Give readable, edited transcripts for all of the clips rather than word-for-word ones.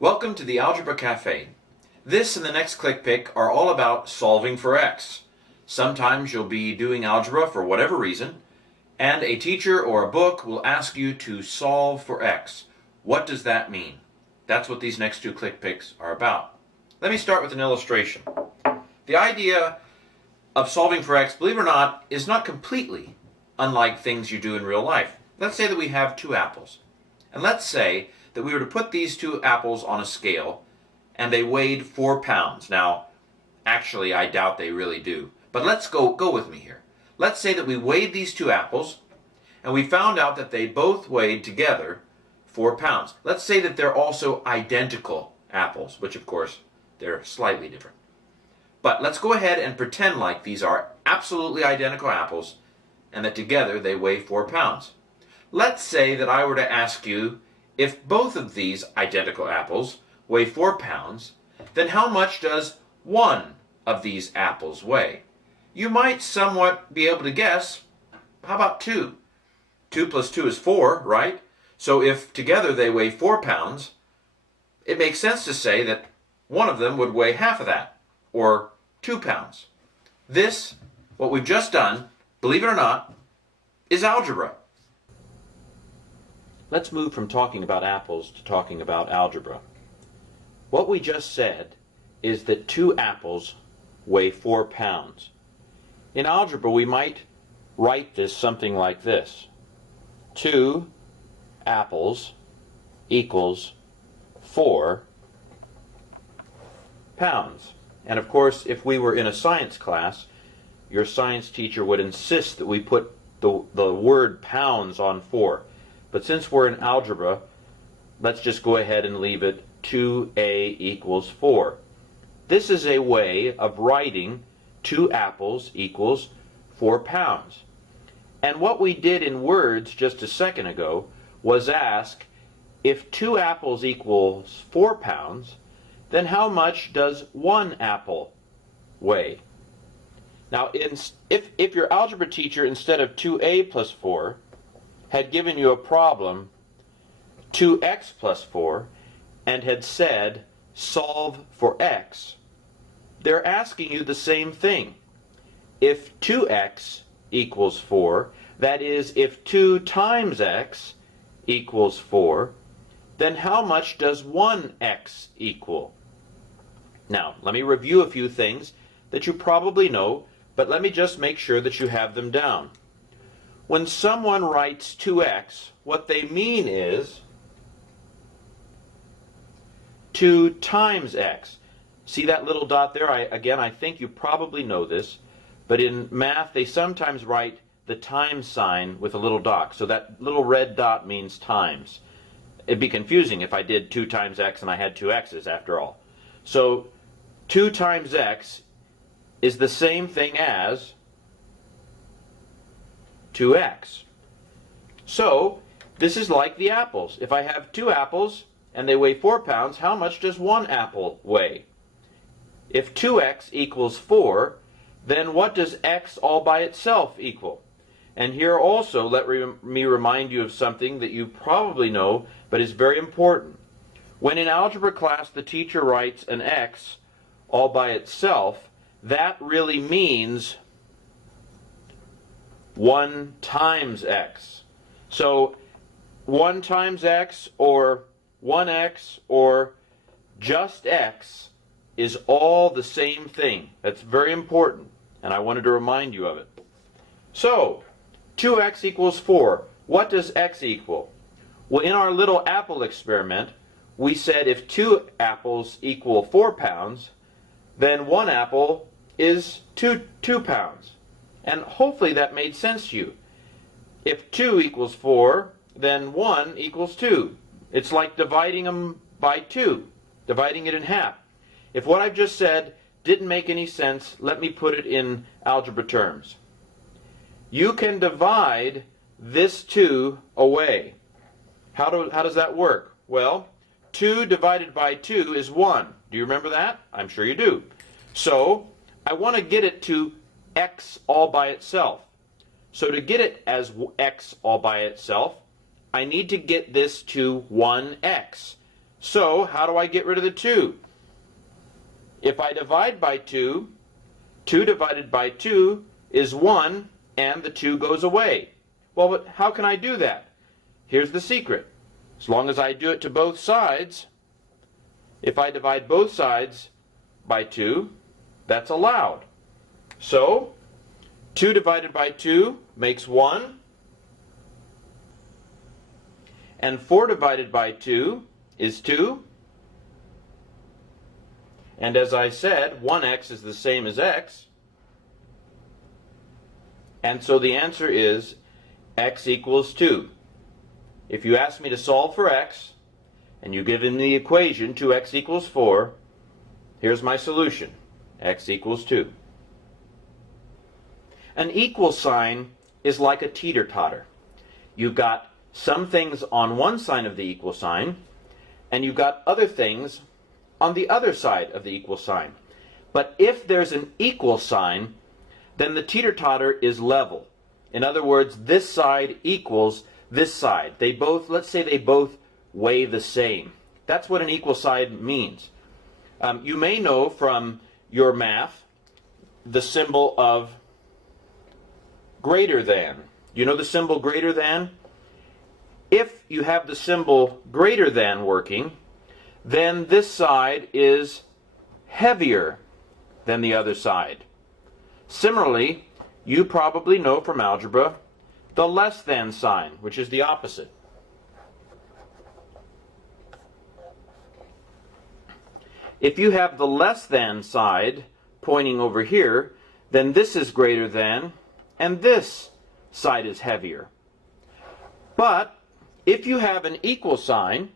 Welcome to the Algebra Cafe. This and the next click pick are all about solving for x. Sometimes you'll be doing algebra for whatever reason, and a teacher or a book will ask you to solve for x. What does that mean? That's what these next two click picks are about. Let me start with an illustration. The idea of solving for x, believe it or not, is not completely unlike things you do in real life. Let's say that we have two apples. And let's say that we were to put these two apples on a scale and they weighed 4 pounds. Now, actually, I doubt they really do. But let's go with me here. Let's say that we weighed these two apples and we found out that they both weighed together 4 pounds. Let's say that they're also identical apples, which of course, they're slightly different. But let's go ahead and pretend like these are absolutely identical apples and that together they weigh 4 pounds. Let's say that I were to ask you, if both of these identical apples weigh 4 pounds, then how much does one of these apples weigh? You might somewhat be able to guess. How about 2? 2 plus 2 is 4, right? So if together they weigh 4 pounds, it makes sense to say that one of them would weigh half of that, or 2 pounds. This, what we've just done, believe it or not, is algebra. Let's move from talking about apples to talking about algebra. What we just said is that 2 apples weigh 4 pounds. In algebra, we might write this something like this. 2 apples equals 4 pounds. And of course, if we were in a science class, your science teacher would insist that we put the word pounds on 4. But since we're in algebra, let's just go ahead and leave it 2a equals 4. This is a way of writing 2 apples equals 4 pounds. And what we did in words just a second ago was ask, if 2 apples equals 4 pounds, then how much does 1 apple weigh? Now, if your algebra teacher, instead of 2a plus 4, had given you a problem, 2x plus 4, and had said, solve for x, they're asking you the same thing. If 2x equals 4, that is, if 2 times x equals 4, then how much does 1x equal? Now, let me review a few things that you probably know, but let me just make sure that you have them down. When someone writes 2x, what they mean is 2 times x. See that little dot there? I think you probably know this, but in math they sometimes write the times sign with a little dot. So that little red dot means times. It'd be confusing if I did 2 times x and I had 2 x's after all. So 2 times x is the same thing as 2x. So this is like the apples. If I have 2 apples and they weigh 4 pounds, how much does 1 apple weigh? If 2x equals 4, then what does x all by itself equal? And here also let me remind you of something that you probably know but is very important. When in algebra class the teacher writes an x all by itself, that really means 1 times x. So 1 times x or 1x or just x is all the same thing. That's very important, and I wanted to remind you of it. So 2x equals 4. What does x equal? Well, in our little apple experiment, we said if 2 apples equal 4 pounds, then 1 apple is 2 pounds. And hopefully that made sense to you. If 2 equals 4, then 1 equals 2. It's like dividing them by 2, dividing it in half. If what I've just said didn't make any sense, let me put it in algebra terms. You can divide this 2 away. How does that work? Well, 2 divided by 2 is 1. Do you remember that? I'm sure you do. So I want to get it to x all by itself. So to get it as x all by itself, I need to get this to 1x. So how do I get rid of the 2? If I divide by 2, 2 divided by 2 is 1, and the 2 goes away. Well, but how can I do that? Here's the secret. As long as I do it to both sides, if I divide both sides by 2, that's allowed. So, 2 divided by 2 makes 1, and 4 divided by 2 is 2. And as I said, 1x is the same as x. And so the answer is x equals 2. If you ask me to solve for x, and you give in the equation 2x equals 4, here's my solution. X equals 2. An equal sign is like a teeter-totter. You've got some things on one side of the equal sign, and you've got other things on the other side of the equal sign. But if there's an equal sign, then the teeter-totter is level. In other words, this side equals this side. They both, let's say they both weigh the same. That's what an equal sign means. You may know from your math the symbol of greater than. You know the symbol greater than? If you have the symbol greater than working, then this side is heavier than the other side. Similarly, you probably know from algebra the less than sign, which is the opposite. If you have the less than side pointing over here, then this is greater than, and this side is heavier. But if you have an equal sign,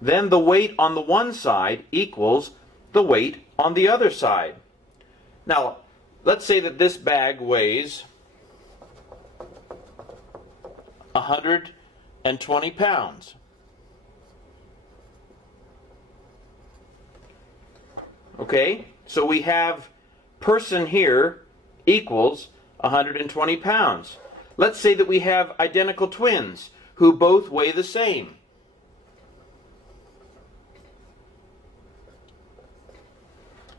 then the weight on the one side equals the weight on the other side. Now, let's say that this bag weighs 120 pounds. Okay, so we have person here equals 120 pounds. Let's say that we have identical twins who both weigh the same.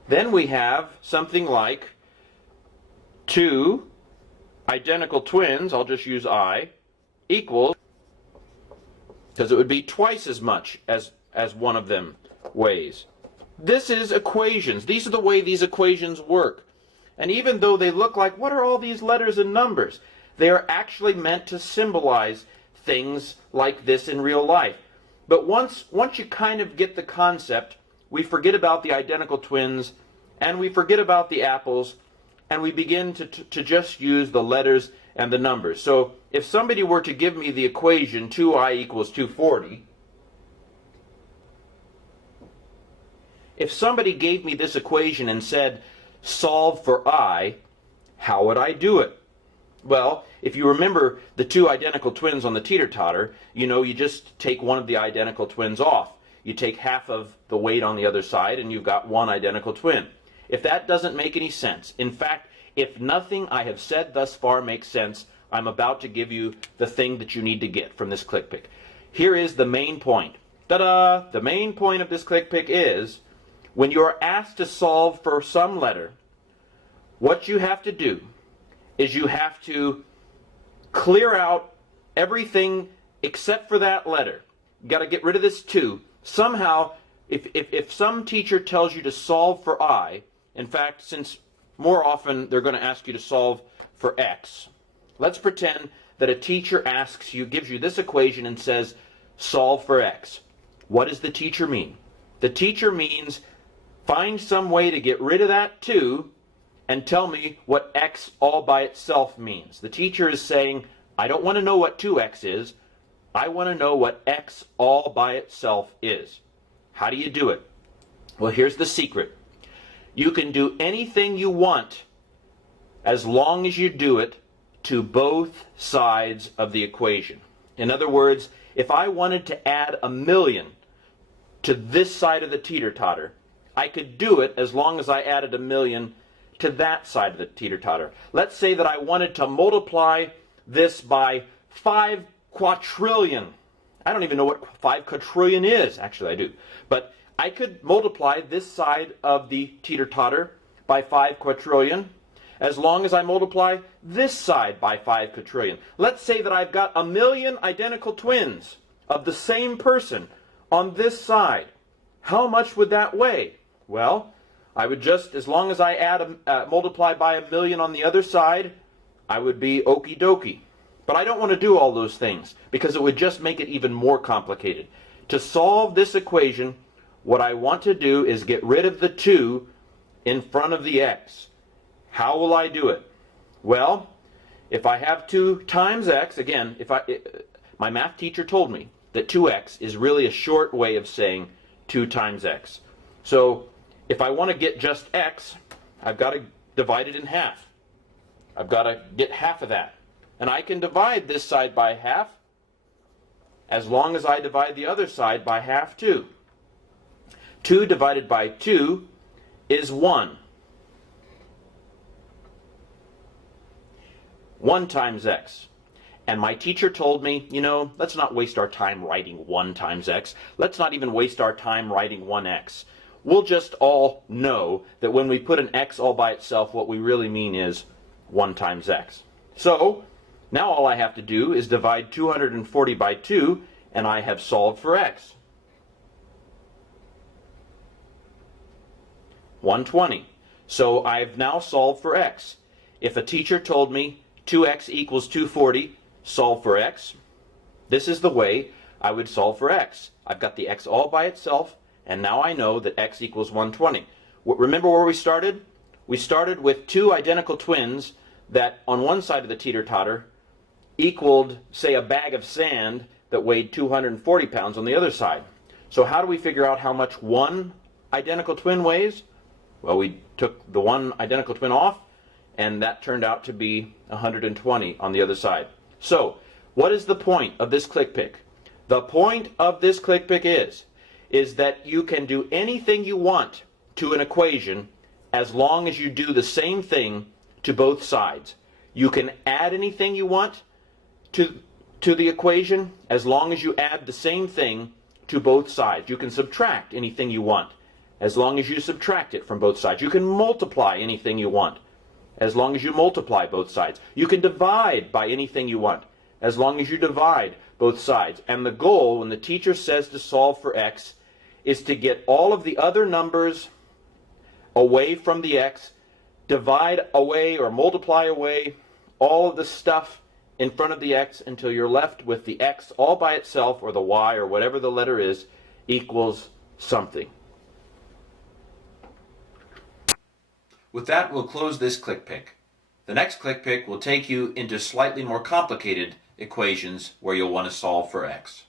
Then we have something like 2 identical twins, I'll just use I, equals, because it would be twice as much as one of them weighs. This is equations. These are the way these equations work. And even though they look like, what are all these letters and numbers? They are actually meant to symbolize things like this in real life. But once you kind of get the concept, we forget about the identical twins, and we forget about the apples, and we begin to just use the letters and the numbers. So if somebody were to give me the equation 2i equals 240, if somebody gave me this equation and said, solve for I, how would I do it? Well, if you remember the 2 identical twins on the teeter-totter, you know you just take one of the identical twins off. You take half of the weight on the other side, and you've got one identical twin. If that doesn't make any sense, in fact, if nothing I have said thus far makes sense, I'm about to give you the thing that you need to get from this click pick. Here is the main point. Ta-da! The main point of this click pick is, when you're asked to solve for some letter, what you have to do is you have to clear out everything except for that letter. You got to get rid of this 2. Somehow, if some teacher tells you to solve for I, in fact, since more often they're going to ask you to solve for x, let's pretend that a teacher asks you, gives you this equation and says, solve for x. What does the teacher mean? The teacher means, find some way to get rid of that 2 and tell me what x all by itself means. The teacher is saying, I don't want to know what 2x is. I want to know what x all by itself is. How do you do it? Well, here's the secret. You can do anything you want as long as you do it to both sides of the equation. In other words, if I wanted to add 1,000,000 to this side of the teeter-totter, I could do it as long as I added 1,000,000 to that side of the teeter-totter. Let's say that I wanted to multiply this by 5 quadrillion. I don't even know what 5 quadrillion is. Actually, I do. But I could multiply this side of the teeter-totter by 5 quadrillion as long as I multiply this side by 5 quadrillion. Let's say that I've got 1,000,000 identical twins of the same person on this side. How much would that weigh? Well, I would just, as long as I multiply by 1,000,000 on the other side, I would be okie dokie. But I don't want to do all those things because it would just make it even more complicated. To solve this equation, what I want to do is get rid of the 2 in front of the x. How will I do it? Well, if I have 2 times x, again, my math teacher told me that 2x is really a short way of saying 2 times x. So if I want to get just x, I've got to divide it in half. I've got to get half of that. And I can divide this side by half as long as I divide the other side by half too. 2 divided by 2 is 1. 1 times x. And my teacher told me, let's not waste our time writing 1 times x. Let's not even waste our time writing 1x. We'll just all know that when we put an x all by itself, what we really mean is 1 times x. So, now all I have to do is divide 240 by 2, and I have solved for x. 120. So I've now solved for x. If a teacher told me 2x equals 240, solve for x, this is the way I would solve for x. I've got the x all by itself, and now I know that x equals 120. Remember where we started? We started with 2 identical twins that on one side of the teeter-totter equaled, say, a bag of sand that weighed 240 pounds on the other side. So how do we figure out how much one identical twin weighs? Well, we took the one identical twin off, and that turned out to be 120 on the other side. So, what is the point of this click pick? The point of this click pick is that you can do anything you want to an equation as long as you do the same thing to both sides. You can add anything you want to the equation as long as you add the same thing to both sides. You can subtract anything you want as long as you subtract it from both sides. You can multiply anything you want as long as you multiply both sides. You can divide by anything you want as long as you divide both sides. And the goal, when the teacher says to solve for x, is to get all of the other numbers away from the x, divide away or multiply away all of the stuff in front of the x until you're left with the x all by itself, or the y, or whatever the letter is, equals something. With that, we'll close this click pick. The next click pick will take you into slightly more complicated equations where you'll want to solve for x.